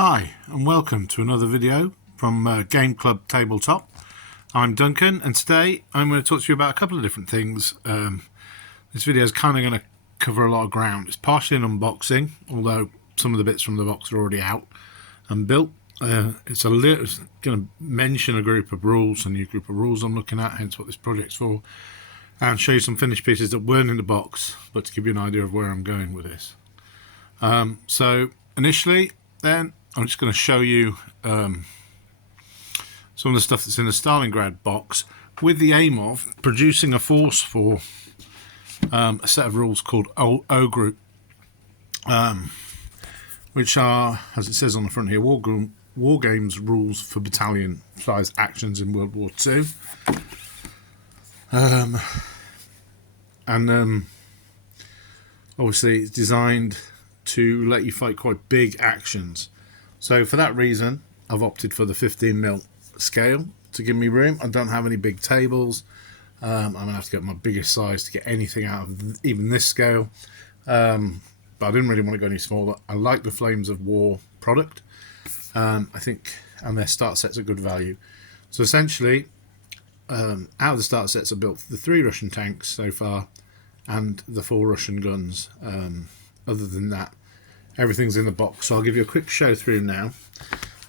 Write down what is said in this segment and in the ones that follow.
Hi and welcome to another video from Game Club Tabletop. I'm Duncan and today I'm going to talk to you about a couple of different things. This video is kind of going to cover a lot of ground. It's partially an unboxing, although some of the bits from the box are already out and built. It's going to mention a group of rules, a new group of rules I'm looking at, hence what this project's for, and show you some finished pieces that weren't in the box, but to give you an idea of where I'm going with this. So initially then I'm just going to show you some of the stuff that's in the Stalingrad box with the aim of producing a force for a set of rules called O Group, which are, as it says on the front here, war games rules for battalion sized actions in World War II. Obviously it's designed to let you fight quite big actions. So for that reason, I've opted for the 15mm scale to give me room. I don't have any big tables. I'm going to have to get my biggest size to get anything out of even this scale. But I didn't really want to go any smaller. I like the Flames of War product. I think, and their start sets are good value. So essentially, out of the start sets I built the 3 Russian tanks so far and the 4 Russian guns. Other than that, everything's in the box, so I'll give you a quick show through now.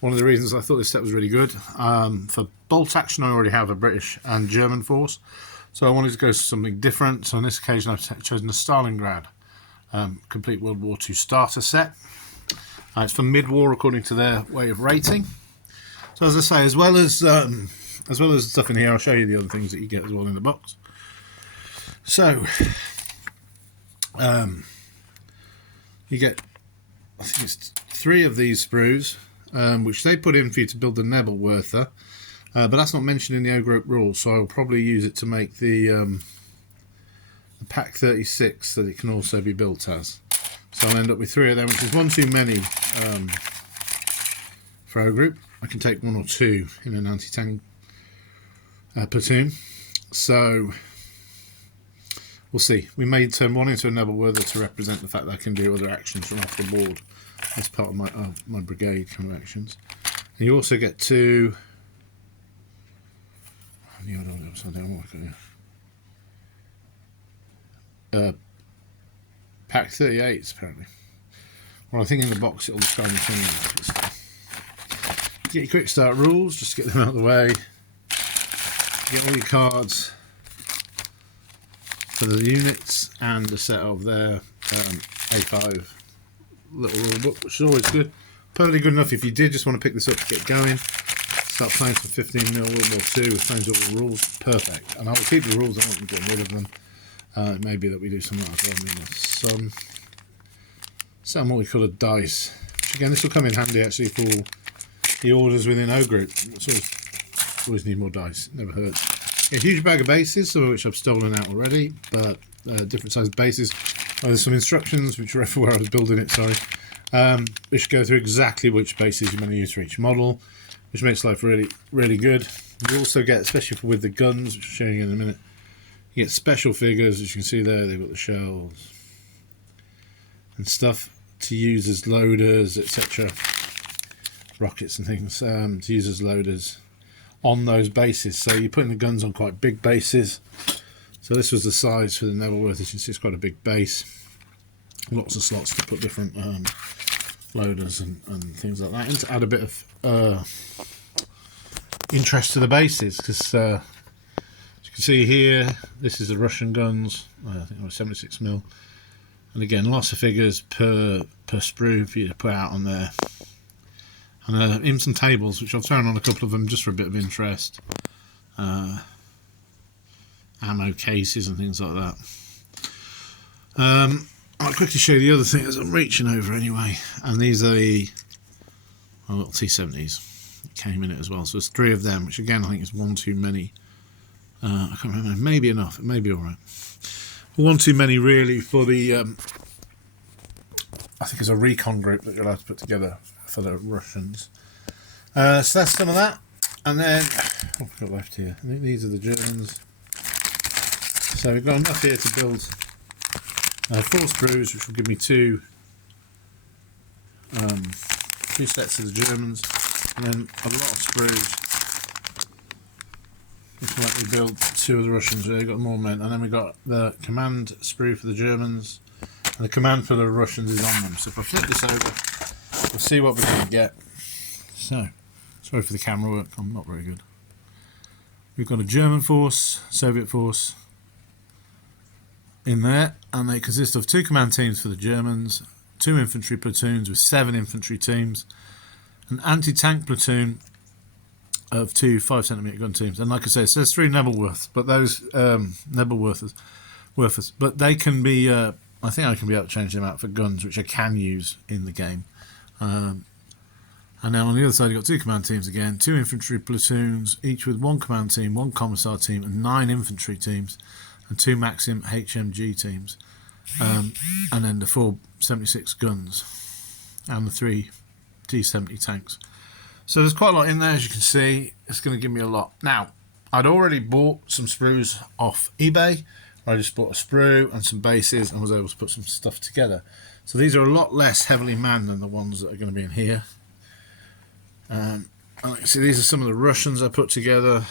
One of the reasons I thought this set was really good, for bolt action I already have a British and German force, so I wanted to go to something different. So on this occasion I've chosen the Stalingrad complete World War II starter set. It's for mid-war according to their way of rating. So as I say, as well as the stuff in here, I'll show you the other things that you get as well in the box. So you get, I think it's 3 of these sprues, which they put in for you to build the Nebelwerfer, but that's not mentioned in the O Group rules, so I'll probably use it to make the Pack 36 that it can also be built as. So I'll end up with 3 of them, which is one too many for O Group. I can take 1 or 2 in an anti-tank platoon, so we'll see. We may turn 1 into a Nebelwerfer to represent the fact that I can do other actions from off the board as part of my brigade kind of actions. And you also get to Pack 38s apparently. Well, I think in the box it'll describe the thing. Get your quick start rules, just to get them out of the way. Get all your cards for the units and a set of their A5 little rule book, which is always good. Perfectly good enough if you did just want to pick this up to get going. Start playing some 15mm World War II with Flames of War rules. Perfect. And I will keep the rules, I won't be getting rid of them. It may be that we do something like that. Some multicoloured dice. Again, this will come in handy actually for the orders within O Group. Always need more dice. Never hurts. A huge bag of bases, some of which I've stolen out already, but different sized bases. There's some instructions which are everywhere I was building it, sorry, which go through exactly which bases you're going to use for each model, which makes life really, really good. You also get, especially with the guns, which I'll show you in a minute, you get special figures, as you can see there. They've got the shells and stuff to use as loaders, etc. Rockets and things to use as loaders on those bases. So you're putting the guns on quite big bases. So this was the size for the Nebelwerfer. As you can see, it's quite a big base. Lots of slots to put different loaders and things like that, and to add a bit of interest to the bases, because as you can see here, this is the Russian guns. I think it was 76mm, and again, lots of figures per sprue for you to put out on there. And even some tables, which I've thrown on a couple of them just for a bit of interest. Ammo cases and things like that. I'll quickly show you the other thing as I'm reaching over anyway. And these are the little T70s that came in it as well. So there's 3 of them, which again I think is 1 too many. I can't remember, maybe enough, it may be alright. 1 too many really for the, I think it's a recon group that you're allowed to put together for the Russians. So that's some of that. And then, what have we got left here? I think these are the Germans. So we've got enough here to build 4 sprues, which will give me 2 2 sets of the Germans, and then a lot of sprues. Which will let me build 2 of the Russians. We've got more men, and then we got the command sprue for the Germans, and the command for the Russians is on them. So if I flip this over, we'll see what we're going to get. So, sorry for the camera work, I'm not very good. We've got a German force, Soviet force in there, and they consist of 2 command teams for the Germans, 2 infantry platoons with 7 infantry teams, an anti-tank platoon of 2 5cm gun teams, and like I say, it says 3 Nebelwerfs, but those Nebelwerfers, but they can be. I think I can be able to change them out for guns, which I can use in the game. And now on the other side, you've got 2 command teams again, 2 infantry platoons, each with 1 command team, 1 commissar team, and 9 infantry teams, and 2 Maxim HMG teams, and then the 4 76 guns, and the 3 T-70 tanks. So there's quite a lot in there, as you can see. It's going to give me a lot. Now, I'd already bought some sprues off eBay. I just bought a sprue and some bases and was able to put some stuff together. So these are a lot less heavily manned than the ones that are going to be in here. And like you can see, these are some of the Russians I put together.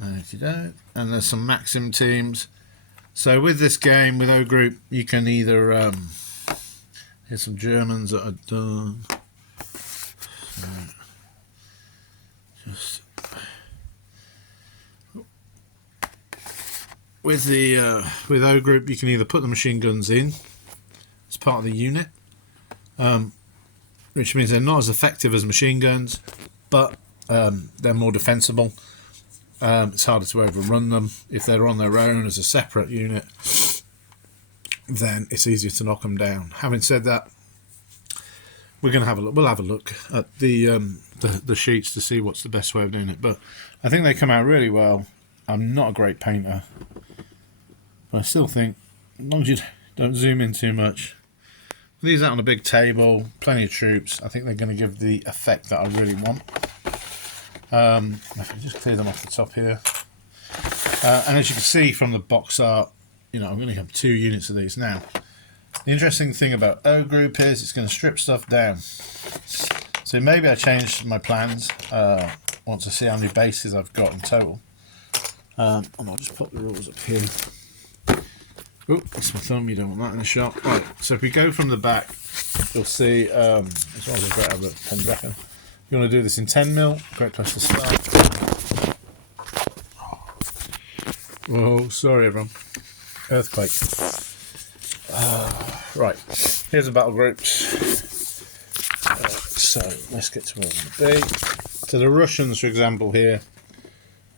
And there's some Maxim teams. So with this game, with O Group, you can either... here's some Germans that are done. Just with with O Group, you can either put the machine guns in as part of the unit, which means they're not as effective as machine guns, but they're more defensible. It's harder to overrun them. If they're on their own as a separate unit, then it's easier to knock them down. Having said that, we're going to have a look. We'll have a look at the sheets to see what's the best way of doing it. But I think they come out really well. I'm not a great painter, but I still think, as long as you don't zoom in too much, these out on a big table, plenty of troops, I think they're going to give the effect that I really want. If I just clear them off the top here, and as you can see from the box art, I'm going to have 2 units of these now. The interesting thing about O Group is it's going to strip stuff down. So maybe I change my plans once I see how many bases I've got in total. And I'll just pop the rules up here. Oh, that's my thumb, you don't want that in the shot. Right, so if we go from the back, you'll see, as well as I've got to have a pen back. You want to do this in 10mm, great place to start. Oh, sorry everyone. Earthquake. Right, here's the battle groups. So let's get to where we're going to be. So the Russians, for example, here,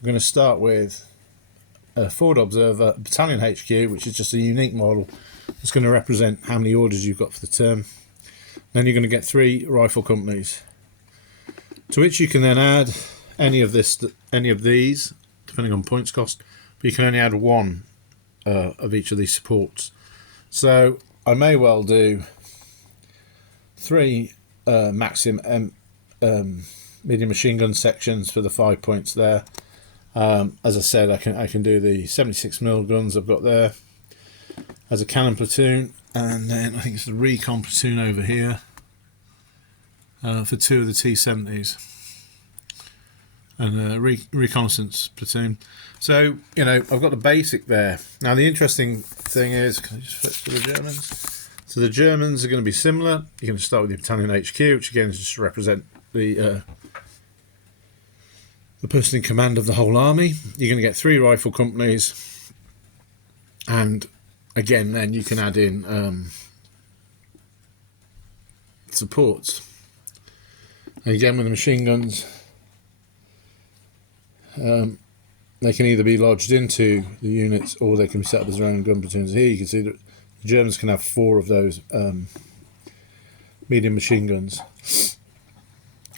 we're going to start with a forward observer, battalion HQ, which is just a unique model. It's going to represent how many orders you've got for the term. Then you're going to get 3 rifle companies, to which you can then add any of these, depending on points cost. But you can only add 1 of each of these supports. So I may well do 3 Maxim medium machine gun sections for the 5 points there. As I said, I can do the 76mm guns I've got there as a cannon platoon, and then I think it's the recon platoon over here for 2 of the T-70s, and a reconnaissance platoon. So I've got the basic there. Now the interesting thing is, can I just flip to the Germans? So the Germans are going to be similar. You're going to start with the battalion HQ, which again is just to represent the person in command of the whole army. You're going to get 3 rifle companies, and again then you can add in supports. And again with the machine guns, they can either be lodged into the units or they can be set up as their own gun platoons. Here you can see that the Germans can have 4 of those medium machine guns.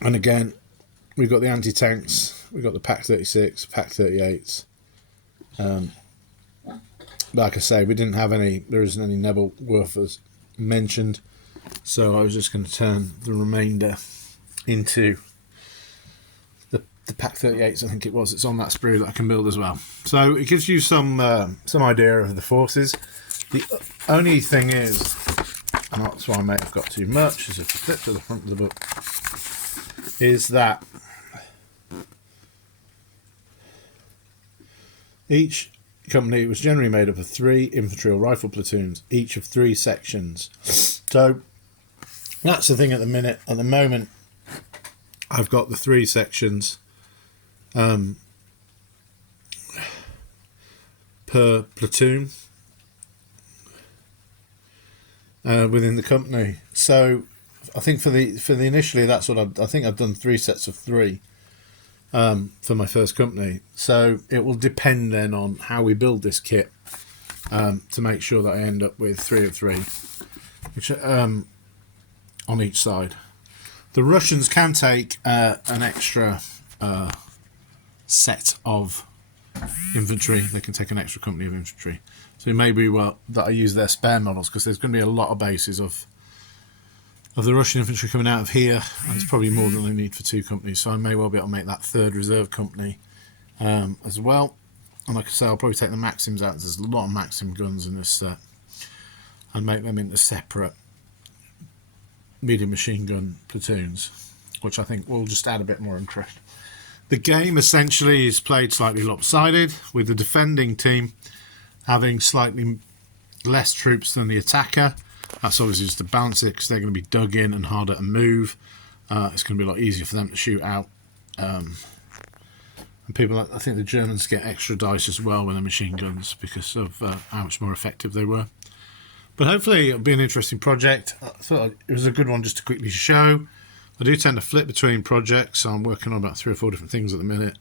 And again, we've got the anti-tanks, we've got the Pak 36, Pak 38s. Like I say, we didn't have any, there isn't any Nebelwerfers mentioned, so I was just going to turn the remainder into the Pak 38s, I think it was. It's on that sprue that I can build as well. So it gives you some idea of the forces. The only thing is, and that's why I may have got too much, is if you flip to the front of the book, is that each company was generally made up of 3 infantry or rifle platoons, each of 3 sections. So that's the thing at the minute. At the moment, I've got the 3 sections per platoon within the company. So I think for the initially, that's what I think I've done 3 sets of 3 for my first company. So it will depend then on how we build this kit to make sure that I end up with 3 of 3, which on each side. The Russians can take an extra set of infantry. They can take an extra company of infantry. So it may be well that I use their spare models, because there's going to be a lot of bases of the Russian infantry coming out of here, and it's probably more than they need for 2 companies. So I may well be able to make that 3rd reserve company as well. And like I say, I'll probably take the Maxims out. There's a lot of Maxim guns in this set, and make them into separate medium machine gun platoons, which I think will just add a bit more interest. The game essentially is played slightly lopsided, with the defending team having slightly less troops than the attacker. That's obviously just to balance it, because they're going to be dug in and harder to move. It's going to be a lot easier for them to shoot out. And people, I think the Germans get extra dice as well with their machine guns, because of how much more effective they were. But hopefully it'll be an interesting project. I thought it was a good one just to quickly show. I do tend to flip between projects, so I'm working on about 3 or 4 different things at the minute.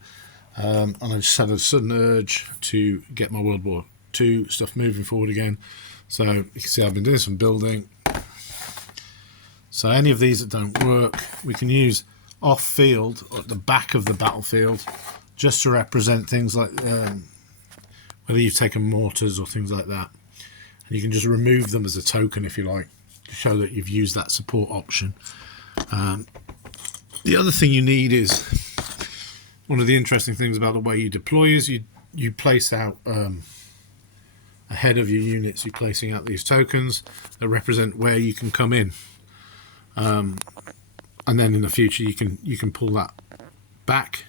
And I just had a sudden urge to get my World War II stuff moving forward again. So you can see I've been doing some building. So any of these that don't work, we can use off-field, at the back of the battlefield, just to represent things like whether you've taken mortars or things like that. And you can just remove them as a token, if you like, to show that you've used that support option. The other thing you need is, one of the interesting things about the way you deploy is you place out ahead of your units, you're placing out these tokens that represent where you can come in, and then in the future you can pull that back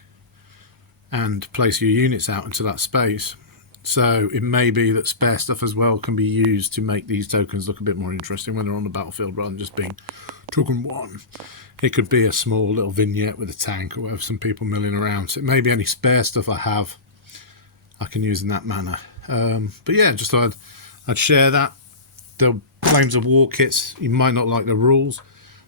and place your units out into that space. So it may be that spare stuff as well can be used to make these tokens look a bit more interesting when they're on the battlefield, rather than just being token 1. It could be a small little vignette with a tank, or whatever, some people milling around. So it may be any spare stuff I have I can use in that manner. But yeah, just thought I'd share that. The Flames of War kits, you might not like the rules,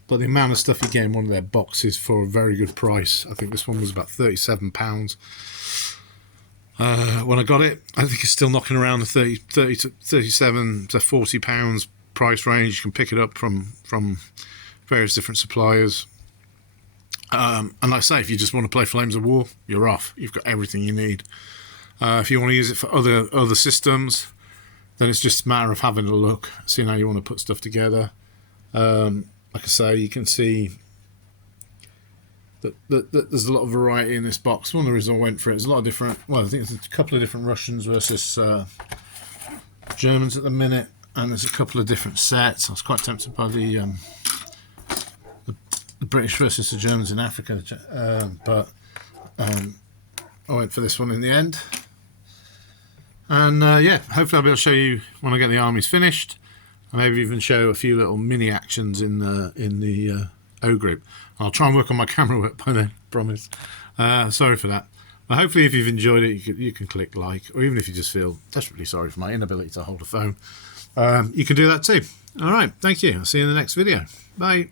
but the amount of stuff you get in one of their boxes for a very good price. I think this one was about £37. When I got it, I think it's still knocking around the 30 to 37 to £40 price range. You can pick it up from various different suppliers. And like I say, if you just want to play Flames of War, you're off. You've got everything you need. If you want to use it for other systems, then it's just a matter of having a look, seeing how you want to put stuff together. Like I say, you can see that there's a lot of variety in this box. One of the reasons I went for it is a lot of different, well, I think there's a couple of different Russians versus Germans at the minute, and there's a couple of different sets. I was quite tempted by the British versus the Germans in Africa, but I went for this one in the end. And yeah, hopefully I'll be able to show you when I get the armies finished, and maybe even show a few little mini actions in the O group. I'll try and work on my camera work by then, promise. Sorry for that. But hopefully if you've enjoyed it, you can click like, or even if you just feel desperately sorry for my inability to hold a phone, you can do that too. All right, thank you. I'll see you in the next video. Bye.